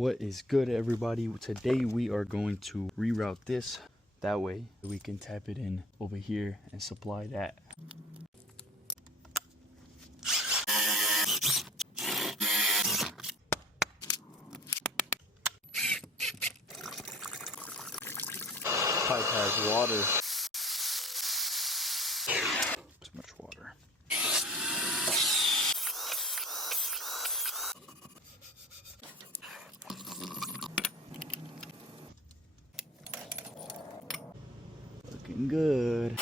What is good, everybody? Today we are going to reroute this. That way we can tap it in over here and supply that. Pipe has water. Too much water. Looking good.